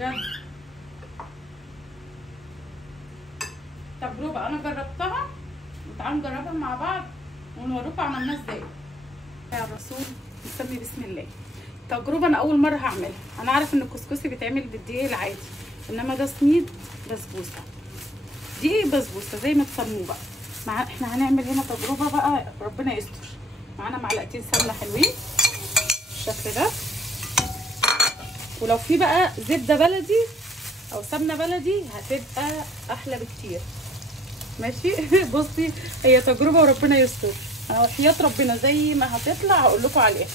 بجد تجربه انا جربتها، وتعالوا نجربها مع بعض ونوريكم عملناها ازاي. يا الرسول نسمي بسم الله. تجربه انا اول مره هعملها. انا عارف ان الكسكسي بيتعمل بالدقيق العادي، انما ده سميد بسبوسه، دي بسبوسه زي ما تسموه بقى. احنا هنعمل هنا تجربه بقى ربنا يستر. معانا معلقتين سمنه حلوين بالشكل ده، ولو في بقى زبده بلدي او سمنه بلدي هتبقى احلى بكتير. ماشي. بصي هي تجربه وربنا يستر، انا وحياة ربنا زي ما هتطلع هقول لكم عليها.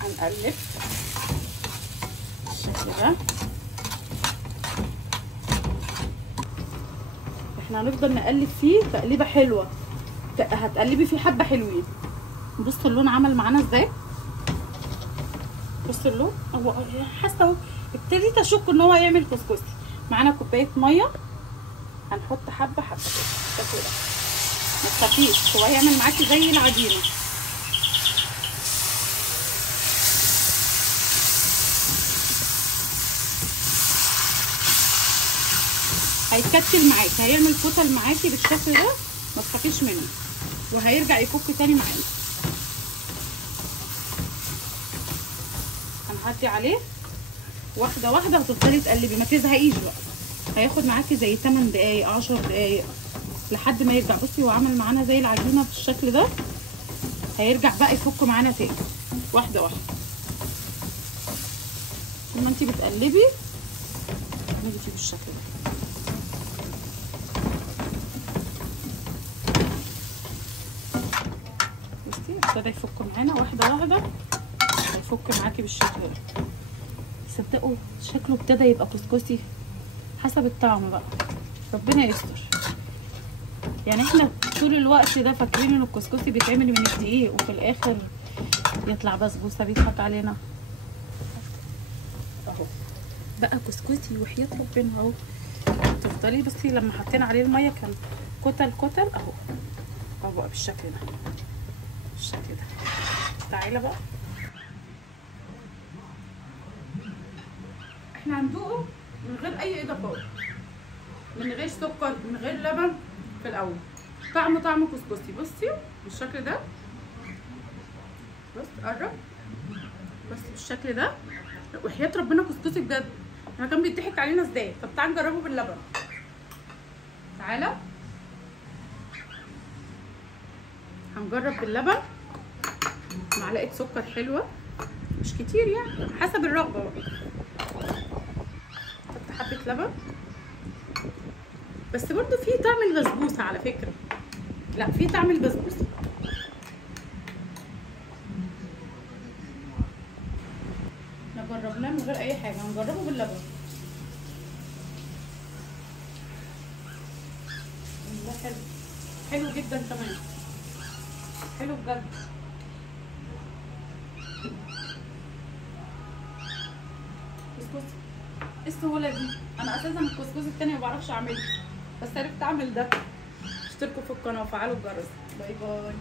هنقلب بالشكل ده. احنا هنفضل نقلب فيه تقليبه حلوه، هتقلبي فيه حبه حلوين. بصوا اللون عمل معانا ازاي، بصوا اللون. هو حاسه اهو ابتديت اشك ان هو هيعمل كسكسي. معانا كوبايه ميه، هنحط حبه حبه كده بالشكل ده، ما تخافيش هو هيعمل معاكي زي العجينه. هيتكتل معاكي، هيعمل كتل معاكي بالشكل ده، ما تخافيش منه، وهيرجع يفك تاني معانا. هنعدي عليه واحده واحده، هتفضلي تقلبي ما تزهقيش بقى. هياخد معاكي زي 8 دقايق 10 دقايق لحد ما يرجع. بصي هو عمل معانا زي العجينه بالشكل ده، هيرجع بقى يفك معانا تاني واحده واحده. طول ما انتي بتقلبي اعملي فيه بالشكل ده. بصي ابتدى يفك معانا واحده واحده، هيفك معاكي بالشكل ده. صدقوا شكله ابتدى يبقى كسكسي حسب الطعم بقى، ربنا يستر. يعني احنا طول الوقت ده فاكرين ان الكسكسي بيتعمل من الدقيق، وفي الاخر يطلع بسبوسه بيضحك علينا. اهو بقى كسكسي وحياة ربنا اهو. تفضلي بصي لما حطينا عليه الميه كان كتل كتل اهو. اهو بقى بالشكل ده، بالشكل ده. تعالى بقى احنا هندوقه من غير اي اضافات، من غير سكر، من غير لبن. في الاول طعم كسكسي. بصي بالشكل ده، بص قرب، بص بالشكل ده. وحياة ربنا كسكسي بجد. احنا كان بيضحك علينا ازاي. طب تعالى نجربه باللبن. تعالى هنجرب باللبن. معلقه سكر حلوه مش كتير يعني حسب الرغبه بقى. حط حبه لبن بس برضو في طعم البسبوسه على فكره. لا في طعم البسبوسه. احنا جربناه من غير اي حاجه، هنجربه باللبن. ده حلو، حلو جدا كمان، حلو بجد. كسكسي ايه السهوله دي؟ انا اساسا الكسكسي التاني ما بعرفش اعمله، بس عرفت اعمل ده. اشتركوا في القناه وفعلوا الجرس. باي باي.